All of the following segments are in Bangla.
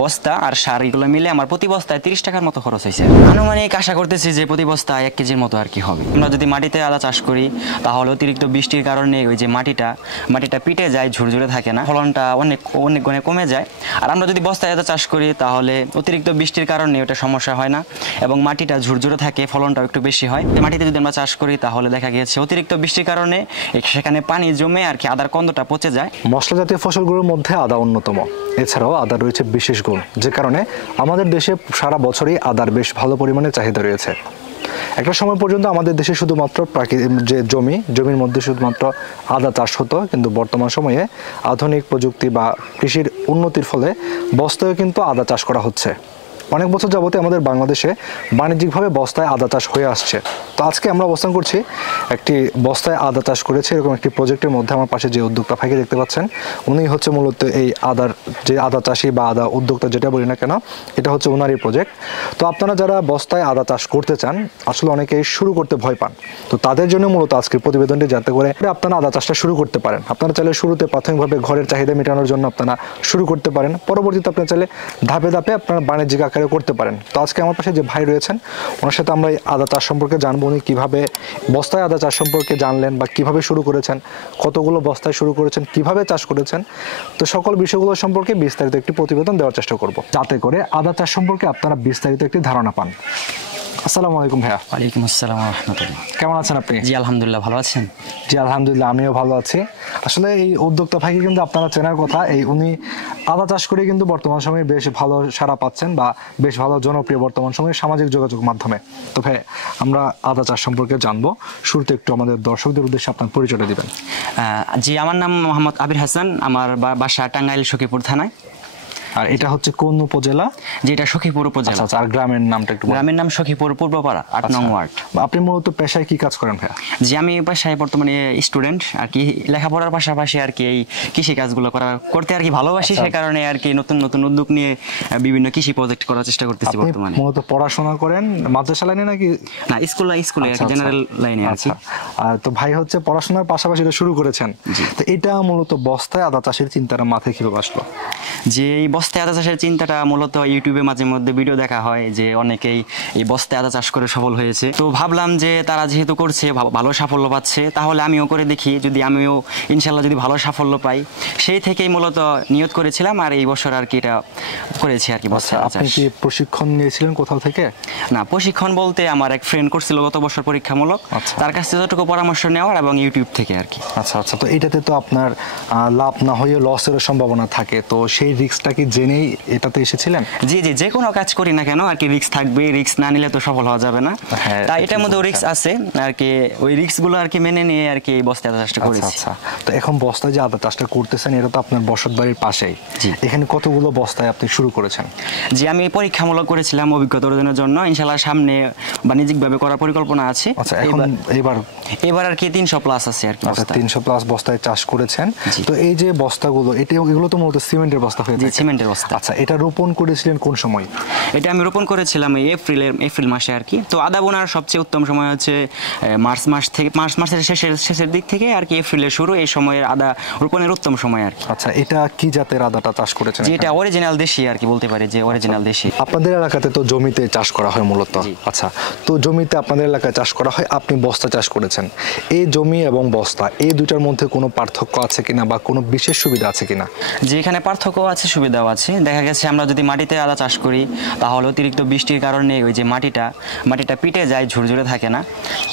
বস্তা আর সার এগুলো মিলে আমার প্রতি বস্তায় 30 টাকার মতো খরচ হয়েছে। আনুমানিক আশা করতেছি যে প্রতি বস্তায় 1 কেজির মতো আর কি হবে। আমরা যদি মাটিতে আদা চাষ করি তাহলে অতিরিক্ত বৃষ্টির কারণে ওই যে মাটিটা পিটে যায়, ঝুরঝুরে থাকে না, ফলনটা অনেক গুণে কমে যায়। আর আমরা যদি বস্তায় আদা চাষ করি তাহলে অতিরিক্ত বৃষ্টির কারণে ওটা সমস্যা হয় না এবং মাটিটা ঝুরঝুরে থাকে, ফলনটাও একটু বেশি হয়। মাটিতে যদি আমরা চাষ করি তাহলে দেখা গিয়েছে অতিরিক্ত বৃষ্টির কারণে সেখানে পানি জমে আর কি আদার কন্দটা পচে যায়। মশলা জাতীয় ফসলগুলোর মধ্যে আদা অন্যতম। এছাড়াও আদার রয়েছে বিশেষ গুণ, যে কারণে আমাদের দেশে সারা বছরই আদার বেশ ভালো পরিমাণে চাহিদা রয়েছে। একটা সময় পর্যন্ত আমাদের দেশে শুধুমাত্র যে জমির মধ্যে শুধুমাত্র আদা চাষ হতো, কিন্তু বর্তমান সময়ে আধুনিক প্রযুক্তি বা কৃষির উন্নতির ফলে বস্তায়ও কিন্তু আদা চাষ করা হচ্ছে। অনেক বছর যাবতে আমাদের বাংলাদেশে বাণিজ্যিকভাবে বস্তায় আদা চাষ হয়ে আসছে। তো আজকে আমরা অবস্থান করছি একটি বস্তায় আদা চাষ করেছে এরকম একটি প্রজেক্টের মধ্যে। আমার পাশে যে উদ্যোক্তা ভাইকে দেখতে পাচ্ছেন, উনি হচ্ছে মূলত এই আদা চাষি বা আদা উদ্যোক্তা যেটা বলি না কেন, এটা হচ্ছে ওনারই প্রজেক্ট। তো আপনারা যারা বস্তায় আদা চাষ করতে চান, আসলে অনেকেই শুরু করতে ভয় পান, তো তাদের জন্য মূলত আজকের প্রতিবেদনটি, যাতে করে আপনারা আদা চাষটা শুরু করতে পারেন। আপনারা চাইলে শুরুতে প্রাথমিকভাবে ঘরের চাহিদা মেটানোর জন্য আপনারা শুরু করতে পারেন, পরবর্তীতে আপনারা চাইলে ধাপে ধাপে আপনারা বাণিজ্যিক আকারে করতে পারেন। তো আজকে আমার পাশে যে ভাই রয়েছেন, ওনার সাথে আমরা এই আদা চাষ সম্পর্কে জানবো, উনি কিভাবে বস্তায় আদা চাষ সম্পর্কে জানলেন বা কিভাবে শুরু করেছেন, কতগুলো বস্তায় শুরু করেছেন, কিভাবে চাষ করেছেন। তো সকল বিষয়গুলো সম্পর্কে বিস্তারিত একটি প্রতিবেদন দেওয়ার চেষ্টা করব, যাতে করে আদা চাষ সম্পর্কে আপনারা বিস্তারিত একটি ধারণা পান। আসসালামু আলাইকুম ভাইয়া। ওয়ালাইকুম আসসালাম ওয়া রাহমাতুল্লাহ। কেমন আছেন আপনি? জি আলহামদুলিল্লাহ, ভালো আছেন? জি আলহামদুলিল্লাহ, আমিও ভালো আছি। আসলে এই উদ্যোক্তা ভাইকে কিন্তু আপনারা চেনার কথা, উনি আদা চাষ করে কিন্তু বর্তমান সময়ে বেশ ভালো সাড়া পাচ্ছেন বা বেশ ভালো জনপ্রিয় বর্তমান সময়ে সামাজিক যোগাযোগ মাধ্যমে। তো ভাই, আমরা আদা চাষ সম্পর্কে জানবো, শুরুতে একটু আমাদের দর্শকদের উদ্দেশ্যে আপনার পরিচয়টা দিবেন। জি, আমার নাম মোহাম্মদ আবির হাসান, আমার বাসা টাঙ্গাইল সখীপুর থানায়। আর এটা হচ্ছে কোন উপজেলা? যেটা সখীপুর উপজেলা। আচ্ছা, আর গ্রামের নামটা একটু? গ্রামের নাম সখীপুর পূর্বপাড়া, 8 নং ওয়ার্ড। আপনি মূলত পেশায় কি কাজ করেন ভাইয়া? জি, আমি পেশায় বর্তমানে স্টুডেন্ট আর কি, লেখাপড়ার পাশাপাশি আর কি এই কৃষি কাজগুলো করতে আর কি ভালোবাসি, সে কারণে আর কি নতুন নতুন উদ্যোগ নিয়ে বিভিন্ন কৃষি প্রজেক্ট করার চেষ্টা করতেছি বর্তমানে। মূলত পড়াশোনা করেন মাদ্রাসা লাইনে নাকি? না, স্কুলে জেনারেল লাইনে আছি। তো ভাই হচ্ছে পড়াশোনার পাশাপাশি এটা শুরু করেছেন, তো এটা মূলত বস্তায় আদা চাষের চিন্তাটা মাথায় কিভাবে আসলো? যে এই বস্তায় আদা চাষের চিন্তাটা মূলত ইউটিউবে মাঝে মধ্যে ভিডিও দেখা হয় যে অনেকেই এই বস্তায় আদা চাষ করে সফল হয়েছে। তো ভাবলাম যে তারা যেহেতু করছে, ভালো সাফল্য পাচ্ছে, তাহলে আমিও করে দেখি, যদি আমিও ইনশাল্লাহ যদি ভালো সাফল্য পাই। সেই থেকেই মূলত নিয়ত করেছিলাম, আর এই বছর আর কি এটা করেছি আর কি বস্তায় আদা চাষ। আপনি কি প্রশিক্ষণ নিয়েছিলেন কোথাও থেকে? না, প্রশিক্ষণ বলতে আমার এক ফ্রেন্ড করছিল গত বছর পরীক্ষামূলক, তার কাছ থেকে যতটুকু পরামর্শ নেওয়ার এবং ইউটিউব থেকে আর কি। আচ্ছা, তো এটাতে তো আপনার লাভ না হয়ে লসের সম্ভাবনা থাকে, তো সেই রিস্কটা কি জেনেই এটাতে এসেছিলেন? জি, যে কোনো কাজ করি না কেন আর কি রিস্ক থাকবে, রিস্ক না নিলে তো সফল হওয়া যাবে না। তাই এটার মধ্যে রিস্ক আছে আর কি, ওই রিস্কগুলো আর কি মেনে নিয়ে আর কি বস্তায় আদা চাষটা করেছি। আচ্ছা, তো এখন বস্তায় যে আদা চাষটা করতেছেন, এটা তো আপনার বসত বাড়ির পাশেই। এখানে কতগুলো বস্তায় আপনি শুরু করেছেন? জি, আমি পরীক্ষামূলক করেছিলাম অভিজ্ঞতা অর্জনের জন্য, ইনশাআল্লাহ সামনে বাণিজ্যিকভাবে করার পরিকল্পনা আছে। আচ্ছা, এবার আর কি 300 প্লাস আছে আর কি। 300 প্লাস বস্তায় চাষ করেছেন। তো এই যে বস্তাগুলো, এগুলো তো মূলত সিমেন্টের বস্তা হয়ে থাকে? সিমেন্টের বস্তা। আচ্ছা, এটা রোপণ করেছিলেন কোন সময়? এটা আমি রোপণ করেছিলাম এই এপ্রিল মাসে আর কি। তো আদা বোনার সবচেয়ে উত্তম সময় হচ্ছে মার্চ মাসের শেষের দিক থেকে আর কি এপ্রিলের শুরু, এই সময়ের আদা রোপণের উত্তম সময় আর কি। আচ্ছা, এটা কি জাতের আদাটা চাষ করেছেন? যেটা অরিজিনাল দেশি আর কি বলতে পারি, যে অরিজিনাল দেশি। আপনাদের এলাকাতে তো জমিতে চাষ করা হয় মূলত। আচ্ছা, তো জমিতে আপনাদের এলাকায় চাষ করা হয়, আপনি বস্তা চাষ করেছেন। এই জমি এবং বস্তা, এই দুটার মধ্যে কোনো পার্থক্য আছে কিনা বা কোনো বিশেষ সুবিধা আছে কিনা? যে এখানে পার্থক্য আছে, সুবিধাও আছে। দেখা গেছে আমরা যদি মাটিতে আদা চাষ করি তাহলে অতিরিক্ত বৃষ্টির কারণে ওই যে মাটিটা পিটে যায়, ঝুরঝুরে থাকে না,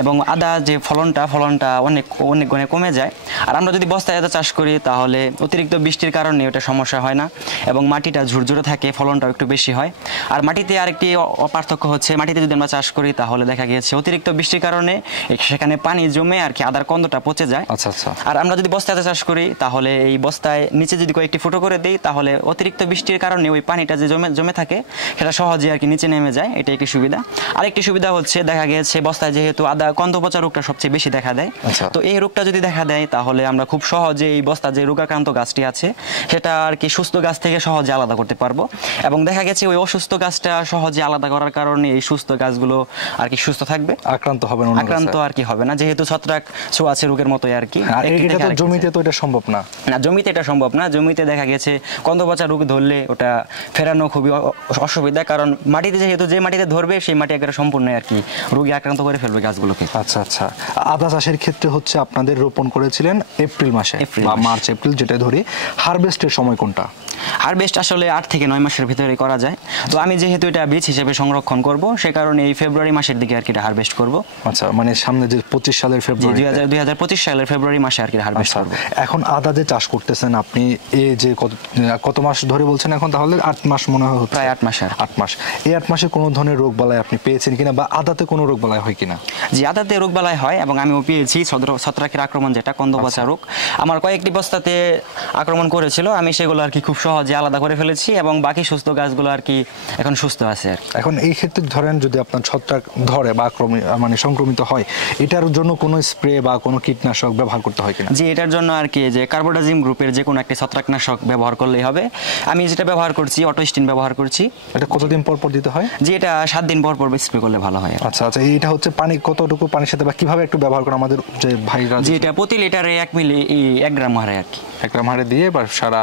এবং আদা যে ফলনটা অনেক গুণে কমে যায়। আর আমরা যদি বস্তায় আদা চাষ করি তাহলে অতিরিক্ত বৃষ্টির কারণে ওটা সমস্যা হয় না এবং মাটিটা ঝুরঝুরে থাকে, ফলনটাও একটু বেশি হয়। আর মাটিতে আরেকটি পার্থক্য হচ্ছে, মাটিতে যদি আমরা চাষ করি তাহলে দেখা গেছে অতিরিক্ত বৃষ্টির কারণে সেখানে পানি জমে আর কি আদার কন্দটা পচে যায়। আচ্ছা, আর আমরা যদি বস্তায় আদা চাষ করি তাহলে এই বস্তায় নিচে যদি কয়েকটি ফুটো করে দিই তাহলে অতিরিক্ত বৃষ্টির কারণে ওই পানিটা যে জমে থাকে সেটা সহজে আর কি নিচে নেমে যায়। এটা একটি সুবিধা। আরেকটি সুবিধা হচ্ছে, দেখা গেছে বস্তায় যেহেতু আদা কন্দ পচা রোগটা সবচেয়ে বেশি দেখা দেয়, তো এই রোগটা যদি দেখা দেয় তাহলে আমরা খুব সহজে এই বস্তা যে রোগাক্রান্ত গাছটি আছে সেটা আর কি সুস্থ গাছ থেকে সহজে আলাদা করতে পারবো। এবং দেখা গেছে ওই অসুস্থ গাছটা সহজে আলাদা করার কারণে এই সুস্থ গাছগুলো আর কি সুস্থ থাকবে, আক্রান্ত আর কি হবে না, যেহেতু ছত্রাক ছোঁয়াচে রোগের মতোই আর কি। জমিতে তো এটা সম্ভব না। জমিতে এটা সম্ভব না। জমিতে দেখা গেছে কন্দ পচা রোগ ধরলে ওটা ফেরানো খুবই অসুবিধা, কারণ মাটিতে যেহেতু যে মাটিতে ধরবে সেই মাটি একবারে সম্পূর্ণ আর কি রোগে আক্রান্ত করে ফেলবে গাছগুলোকে। আচ্ছা আচ্ছা, আদা চাষের ক্ষেত্রে হচ্ছে আপনাদের রোপণ করেছিলেন এপ্রিল মাসে বা মার্চ এপ্রিল যেটা ধরি, হারভেস্টের সময় কোনটা? হারভেস্ট আসলে 8 থেকে 9 মাসের ভিতরে করা যায়। তো আমি যেহেতু এটা বীজ হিসেবে সংরক্ষণ করব, সে কারণে এই ফেব্রুয়ারি মাসের দিকে আর কি এটা হারভেস্ট করব। আচ্ছা, মানে সামনে যে 25 সালের ফেব্রুয়ারি, 2025 সালের ফেব্রুয়ারি মাসে আর কি হারভেস্ট করব। এখন আদা যে চাষ করতেছেন আপনি, এই যে কত মাস ধরে বলছেন এখন, তাহলে 8 মাস মনে হয়, প্রায় 8 মাস। 8 মাস। এই 8 মাসে কোনো ধরনের রোগ বালাই আপনি পেয়েছেন কিনা, বা আদাতে কোনো রোগ বালাই হয় কিনা? জি, আদাতে রোগ বালাই হয় এবং আমিও পেয়েছি ছত্রাকের আক্রমণ, যেটা কন্দপচা রোগ। আমার কয়েকটি বস্তাতে আক্রমণ করেছিল, আমি সেগুলো আর কি খুব সহজে আলাদা করে ফেলেছি এবং বাকি সুস্থ গাছগুলো আর কি এখন সুস্থ আছে আর কি। এখন এই ক্ষেত্রে ধরেন যদি আপনার ছত্রাক ধরে বা মানে সংক্রমিত হয়, এটার জন্য কোনো স্প্রে বা কোনো কীটনাশক ব্যবহার করতে হয় কিনা? জি, এটার জন্য আর কি যে কার্বোডাজিম গ্রুপের যে কোনো একটি ছত্রাকনাশক ব্যবহার করলেই হবে। আমি যেটা ব্যবহার করছি অটোস্টিন ব্যবহার করছি। এটা কতদিন পর পর দিতে হয়? জি, এটা 7 দিন পর পর স্প্রে করলে ভালো হয়। আচ্ছা আচ্ছা, এটা হচ্ছে পানি কতটুকু পানির সাথে বা কিভাবে একটু ব্যবহার করেন আমাদের যে ভাইরা? জি, এটা প্রতি লিটারে 1 মিলি 1 গ্রাম হারে আর কি। 1 গ্রাম হারে দিয়ে বা সারা,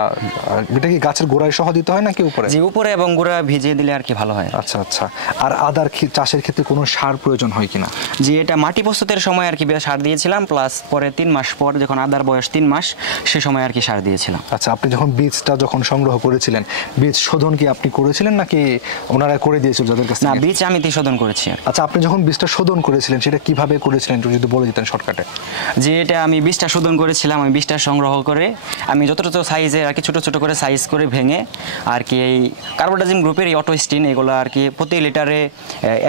এটা কি গাছের গোড়ায় সহ দিতে হয় নাকি উপরে? জি, উপরে এবং গোড়া ভিজিয়ে দিলে আর কি ভালো হয়। আচ্ছা আচ্ছা, আর আদার চাষের ক্ষেত্রে কোনো সার প্রয়োজন হয় কিনা? জি, এটা মাটি প্রস্তুতের সময় আর কি সার দিয়েছিলাম, প্লাস পরে 3 মাস পর যখন আদার বয়স 3 মাস সে সময় আর কি সার দিয়েছিলাম। আচ্ছা, আপনি যখন বীজটা সংগ্রহ করেছিলেন, বীজ শোধন কি আপনি করেছিলেন নাকি ওনারা করে দিয়েছিল যাদের কাছে? না, বীজ আমি শোধন করেছি। আচ্ছা, আপনি যখন বীজটা শোধন করেছিলেন সেটা কিভাবে করেছিলেন একটু যদি বলে দিতেন শর্টকাটে। যে এটা আমি বীজটা শোধন করেছিলাম, আমি বীজটা সংগ্রহ করে আমি যত সাইজে আর কি ছোট ছোট করে সাইজ করে ভেঙে আর কি এই কার্বোডাজিম গ্রুপের এই অটোস্টিন এগুলো আর কি প্রতি লিটারে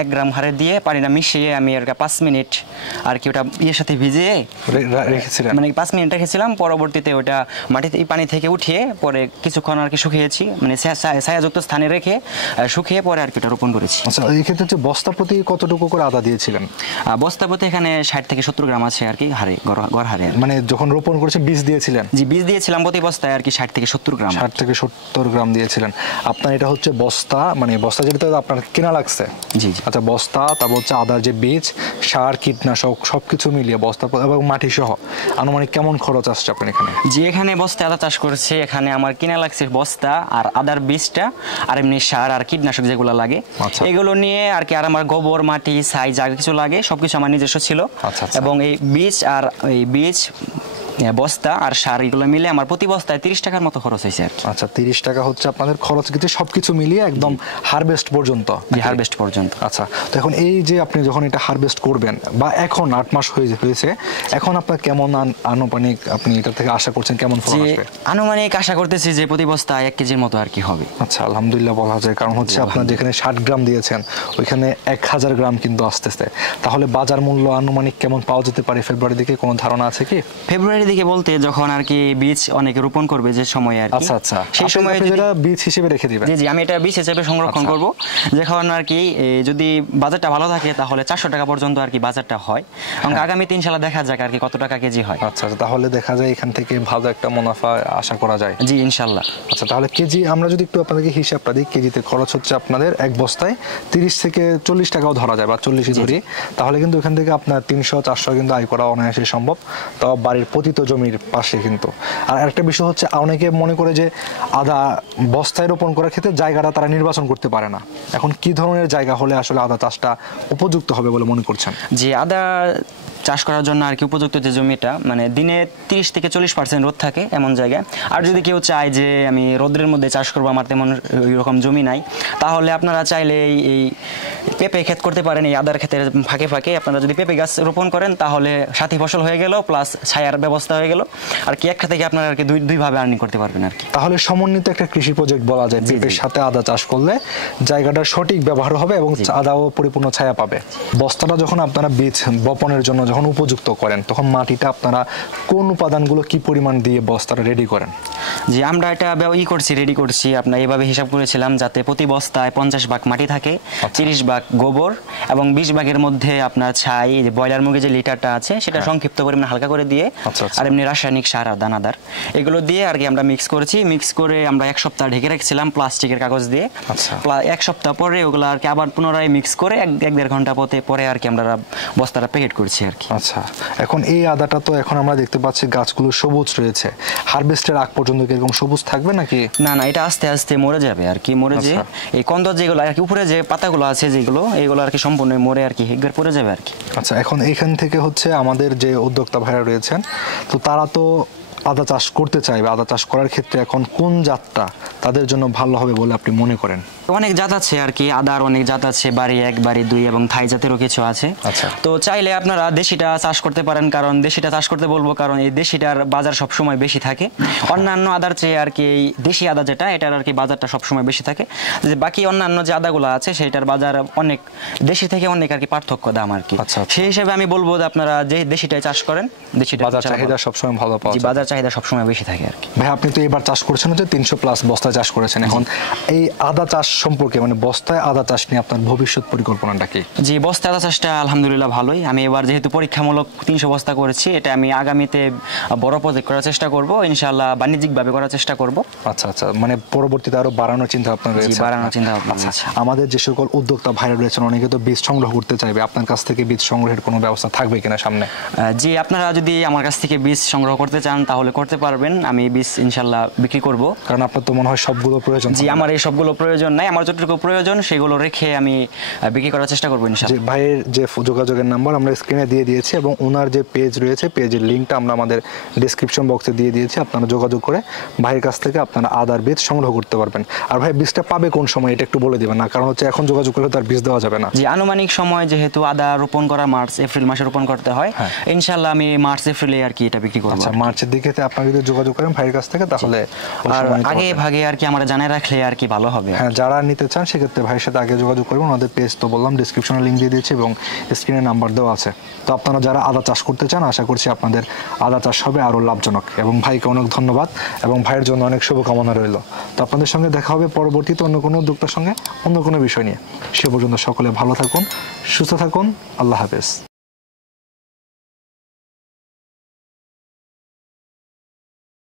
1 গ্রাম হারে দিয়ে পানিটা মিশিয়ে আমি আর 5 মিনিট আর কি ওটা ইয়ের সাথে ভিজিয়ে রেখেছিলেন, মানে 5 মিনিট রেখেছিলাম। পরবর্তীতে ওটা মাটিতে পানি থেকে উঠিয়ে পরে কিছুক্ষণ আর কি শুকিয়েছি, মানে ছায়াযুক্ত স্থানে রেখে শুকিয়ে পরে আর কি ওটা রোপণ করেছি। আচ্ছা, এই ক্ষেত্রে হচ্ছে বস্তা প্রতি কতটুকু করে আদা দিয়েছিলেন? বস্তা প্রতি এখানে 60 থেকে 70 গ্রাম আছে আর কি হারে, গড় হারে। মানে যখন রোপণ করেছে বীজ দিয়েছিলেন? জি, বীজ দিয়েছিলাম প্রতি বস্তায় আর কি 60 থেকে 70 গ্রাম। 60 থেকে 70 গ্রাম দিয়েছিলেন। আপনার এটা হচ্ছে বস্তা, মানে বস্তা যেটা আপনার কেনা লাগছে? জি। আচ্ছা, বস্তা, তারপর হচ্ছে আদার যে বীজ, সার, কীটনাশক সবকিছু মিলিয়ে বস্তা এবং মাটি সহ আনুমানিক কেমন খরচ আসছে আপনার এখানে? যে এখানে বস্তা আদা চাষ করেছে, এখানে আমার কিনা লাগছে বস্তা আর আদার বীজটা আর এমনি সার আর কীটনাশক যেগুলো লাগে এগুলো নিয়ে আর কি, আর আমার গোবর, মাটি, ছাই যা কিছু লাগে সবকিছু আমার নিজস্ব ছিল। এবং এই বীজ আর এই বীজ, বস্তা আর সার এগুলো মিলে আমার প্রতি বস্তায় 30 টাকার মতো খরচ হয়েছে আর কি। আচ্ছা, 30 টাকা হচ্ছে আপনাদের খরচ, কিন্তু সবকিছু মিলিয়ে একদম হারভেস্ট পর্যন্ত? হারভেস্ট পর্যন্ত। আচ্ছা, তো এখন এই যে আপনি যখন এটা হারভেস্ট করবেন বা এখন 8 মাস হয়েছে, এখন আপনার কেমন আনুমানিক আপনি এটা থেকে আশা করছেন কেমন ফলন আসবে? আনুমানিক আশা করতেছি যে প্রতি বস্তায় 1 কেজির মতো আর কি হবে। আচ্ছা, আলহামদুলিল্লাহ বলা যায়, কারণ হচ্ছে আপনার যেখানে 60 গ্রাম দিয়েছেন ওইখানে 1000 গ্রাম কিন্তু আসতেছে। তাহলে বাজার মূল্য আনুমানিক কেমন পাওয়া যেতে পারে ফেব্রুয়ারি দিকে, কোনো ধারণা আছে কি? ফেব্রুয়ারি দিকে বলতে যখন আর কি বীজ অনেকে রোপণ করবে যে সময় আর কি। আচ্ছা আচ্ছা, সেই সময় যেটা বীজ হিসেবে রেখে দিবেন? জি জি, আমি এটা বীজ হিসেবে সংরক্ষণ করব। যখন আর কি যদি বাজারটা ভালো থাকে তাহলে 400 টাকা পর্যন্ত আর কি বাজারটা হয়, এবং আগামী 3 সালে দেখা যাক আর কি কত টাকা কেজি হয়। আচ্ছা, তাহলে দেখা যায় এখান থেকে ভালো একটা মুনাফা আশা করা যায়। জি, ইনশাআল্লাহ। আচ্ছা, তাহলে কেজি আমরা যদি একটু আপনাদেরকে হিসাবটা দিই, কেজিতে খরচ হচ্ছে আপনাদের এক বস্তায় 30 থেকে 40 টাকাও ধরা যায়, বা 40ই ধরি, তাহলে কিন্তু এখান থেকে আপনার 300-400 কিন্তু আয় করা অনায়াসে সম্ভব, তাও বাড়ির পতিত জমির পাশে কিন্তু। আর একটা বিষয় হচ্ছে, অনেকে মনে করে যে আদা বস্তায় রোপণ করার ক্ষেত্রে জায়গাটা তারা নির্বাচন করতে পারে না। এখন কি ধরনের জায়গা হলে আসলে আদা চাষটা উপযুক্ত হবে বলে মনে করছেন? জি, আদা চাষ করার জন্য আর কি উপযুক্ত যে জমিটা, মানে দিনে 30 থেকে 40% রোদ থাকে এমন জায়গায়। আর যদি কেউ চায় যে আমি রোদ্রের মধ্যে চাষ করবো, আমার তেমন ওইরকম জমি নাই, তাহলে আপনারা চাইলে এই পেঁপে ক্ষেত করতে পারেন। এই আদার ক্ষেতের ফাঁকে ফাঁকে আপনারা যদি পেঁপে গাছ রোপণ করেন তাহলে সাথী ফসল হয়ে গেল, প্লাস ছায়ার ব্যবস্থা হয়ে গেল আর কি। একটা থেকে আপনারা আর কি দুই ভাবে আর্নিং করতে পারবেন আর কি। তাহলে সমন্বিত একটা কৃষি প্রজেক্ট বলা যায়। পেঁপের সাথে আদা চাষ করলে জায়গাটার সঠিক ব্যবহার হবে এবং আদাও পরিপূর্ণ ছায়া পাবে। বস্তাটা যখন আপনারা বীজ বপনের জন্য যখন উপযুক্ত করেন, তখন মাটিটা আপনারা কোন উপাদানগুলো কি পরিমাণ দিয়ে বস্তাটা রেডি করেন? জি, আমরা এটা রেডি করছি আপনার এভাবে হিসাব করেছিলাম যাতে প্রতি বস্তায় 50 ভাগ মাটি থাকে, 30 ভাগ গোবর এবং 20 ভাগের মধ্যে আপনার ছাই, যে ব্রয়লার মুরগি যে লিটারটা আছে সেটা সংক্ষিপ্ত পরিমাণে হালকা করে দিয়ে, আর এমনি রাসায়নিক সার আর দানাদার এগুলো দিয়ে আর কি আমরা মিক্স করেছি। মিক্স করে আমরা 1 সপ্তাহ ঢেকে রেখেছিলাম প্লাস্টিকের কাগজ দিয়ে। 1 সপ্তাহ পরে ওগুলো আর কি আবার পুনরায় মিক্স করে 1-1.5 ঘন্টা পরে আর কি আমরা বস্তাটা প্যাকেট করছি আর কি। আচ্ছা, এখন এই আদাটা তো এখন আমরা দেখতে পাচ্ছি গাছগুলো সবুজ রয়েছে, হারভেস্টের আগ পর্যন্ত কি এরকম সবুজ থাকবে নাকি? না না, এটা আস্তে আস্তে মরে যাবে আর কি, মরে যে এই কন্দ যেগুলো আর কি উপরে যে পাতাগুলো আছে যেগুলো, এইগুলো আর কি সম্পূর্ণ মরে আর কি একবার পড়ে যাবে আর কি। আচ্ছা, এখন এইখান থেকে হচ্ছে আমাদের যে উদ্যোক্তা ভাইরা রয়েছেন, তো তারা তো আদা চাষ করতে চাইবে, আদা চাষ করার ক্ষেত্রে এখন কোন জাতটা তাদের জন্য ভালো হবে বলে আপনি মনে করেন? অনেক জাত আছে আর কি, আদার অনেক জাত আছে, বাড়ি 1 বাড়ি 2 এবং থাই জাতেরও কিছু আছে। আচ্ছা। তো চাইলে আপনারা দেশিটা চাষ করতে পারেন, কারণ দেশিটা চাষ করতে বলবো কারণ এই দেশিটার বাজার সব সময় বেশি থাকে অন্যান্য আদার চেয়ে আর কি। এই দেশি আদা যেটা, এটার আর কি বাজারটা সব সময় বেশি থাকে। যে বাকি অন্যান্য যে আদাগুলো আছে সেটার বাজার অনেক দেশি থেকে অনেক আর কি পার্থক্য দাম আর কি। আচ্ছা। সেই হিসেবে আমি বলবো যে আপনারা যে দেশিটাই চাষ করেন, দেশিটা বাজার চাহিদা সবসময় ভালো পাওয়া যায়। বাজার চাহিদা সবসময় বেশি থাকে আর কি। ভাই, আপনি তো এবার চাষ করেছেন হচ্ছে 300+ বস্তা চাষ করেছেন, এখন এই আদা চাষ সম্পর্কে মানে বস্তায় আদা চাষ নিয়ে আপনার ভবিষ্যৎ পরিকল্পনাটা কি? জি, বস্তা আদা চাষটা আলহামদুলিল্লাহ ভালোই। আমি এবার যেহেতু পরীক্ষামূলক 300 বস্তা করেছি, এটা আমি আগামীতে বড় প্রজেক্ট করার চেষ্টা করব, ইনশাআল্লাহ বাণিজ্যিকভাবে করার চেষ্টা করব। আচ্ছা আচ্ছা, মানে পরবর্তীতে আরো বাড়ানোর চিন্তা ভাবনা রয়েছে? বাড়ানোর চিন্তা ভাবনা আছে। আমাদের যে সকল উদ্যোক্তা ভাইরা রয়েছেন অনেকে তো বীজ সংগ্রহ করতে চাইবে, আপনার কাছ থেকে বীজ সংগ্রহের কোনো ব্যবস্থা থাকবে কিনা সামনে? জি, আপনারা যদি আমার কাছ থেকে বীজ সংগ্রহ করতে চান তাহলে করতে পারবেন, আমি বীজ ইনশাআল্লাহ বিক্রি করব। কারণ আপনার তো মনে হয় সবগুলো প্রয়োজন। জি, আমার এই সবগুলো প্রয়োজন নাই, আমার যতটুকু প্রয়োজন সেগুলো রেখে আমি বিক্রি করার চেষ্টা করবো ইনশাআল্লাহ। যে ভাইয়ের যে যোগাযোগের নাম্বার আমরা স্ক্রিনে দিয়ে দিয়েছি এবং ওনার যে পেজ রয়েছে পেজের লিঙ্কটা আমরা আমাদের ডেসক্রিপশন বক্সে দিয়ে দিয়েছি, আপনারা যোগাযোগ করে ভাইয়ের কাছ থেকে আপনারা আদার বীজ সংগ্রহ করতে পারবেন। আর ভাই, বীজটা পাবে কোন সময় এটা একটু বলে দিবেন না, কারণ হচ্ছে এখন যোগাযোগ করলে তার বীজ দেওয়া যাবে না। জি, আনুমানিক সময় যেহেতু আদা রোপণ করা মার্চ এপ্রিল মাসে রোপণ করতে হয়, ইনশাআল্লাহ আমি মার্চ এপ্রিলে আর কি এটা বিক্রি করব। আচ্ছা, মার্চের দিকে আপনারা যদি যোগাযোগ করেন ভাইয়ের কাছ থেকে তাহলে আর আগে ভাগে আর কি আমরা জানিয়ে রাখলে আর কি ভালো হবে। হ্যাঁ, যারা নিতে চান সেক্ষেত্রে ভাইয়ের সাথে আগে যোগাযোগ করবেন। ওনাদের পেজ তো বললাম ডেসক্রিপশনে লিঙ্ক দিয়ে দিয়েছি এবং স্ক্রিনে নাম্বার দেওয়া আছে। তো আপনারা যারা আদা চাষ করতে চান আশা করছি আপনাদের আদা চাষ হবে আরও লাভজনক। এবং ভাইকে অনেক ধন্যবাদ এবং ভাইয়ের জন্য অনেক শুভকামনা রইল। তো আপনাদের সঙ্গে দেখা হবে পরবর্তীতে অন্য কোনো উদ্যোক্তার সঙ্গে অন্য কোনো বিষয় নিয়ে। সে পর্যন্ত সকলে ভালো থাকুন, সুস্থ থাকুন, আল্লাহ হাফেজ।